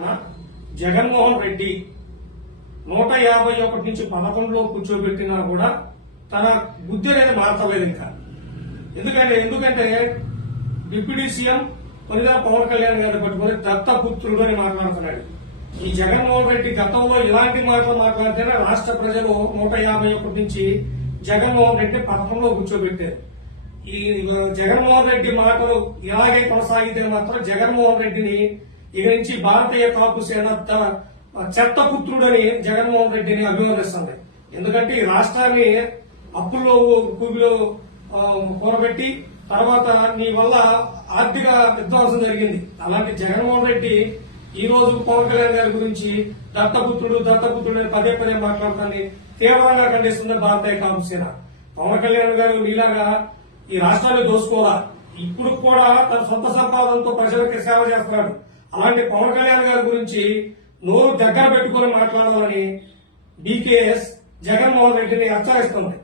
కన్నా జగన్మోహన్ రెడ్డి 151 నుంచి 11లో కూర్చోబెట్టినా కూడా తన బుద్ధి అనేది మారతలేదు ఇంకా. ఎందుకంటే డిప్యూటీ సీఎం కొద్దిగా పవన్ కళ్యాణ్ గారిని పట్టుకుని దత్తపుత్రుడు అని మాట్లాడుతున్నాడు. ఈ జగన్మోహన్ రెడ్డి గతంలో ఇలాంటి మాటలు మాట్లాడితేనే రాష్ట్ర ప్రజలు 151 నుంచి జగన్మోహన్ రెడ్డి 11లో కూర్చోబెట్టారు. ఈ జగన్మోహన్ రెడ్డి మాటలు ఇలాగే కొనసాగితే మాత్రం జగన్మోహన్ రెడ్డిని ఇక నుంచి భారతీయ కాపు సేన చెత్తపుత్రుడని జగన్మోహన్ రెడ్డిని అభివర్ణిస్తుంది. ఎందుకంటే ఈ రాష్ట్రాన్ని అప్పుల్లో కూబిలో కూరబెట్టి తర్వాత నీ వల్ల ఆర్థిక విధ్వంసం జరిగింది. అలాంటి జగన్మోహన్ రెడ్డి ఈ రోజు పవన్ కళ్యాణ్ గారి గురించి దత్తపుత్రుడు అని పదే మాట్లాడటాన్ని తీవ్రంగా ఖండిస్తుంది భారతీయ కాపు సేన. పవన్ కళ్యాణ్ గారు నీలాగా ఈ రాష్ట్రాన్ని దోసుకోవాలా, ఇప్పుడు కూడా తన సొంత సంపాదనతో ప్రజలకి సేవ చేస్తున్నాడు. అలాంటి పవన్ కళ్యాణ్ గారి గురించి నోరు దగ్గర పెట్టుకుని మాట్లాడాలని బీకేఎస్ జగన్మోహన్ రెడ్డిని హెచ్చరిస్తుంది.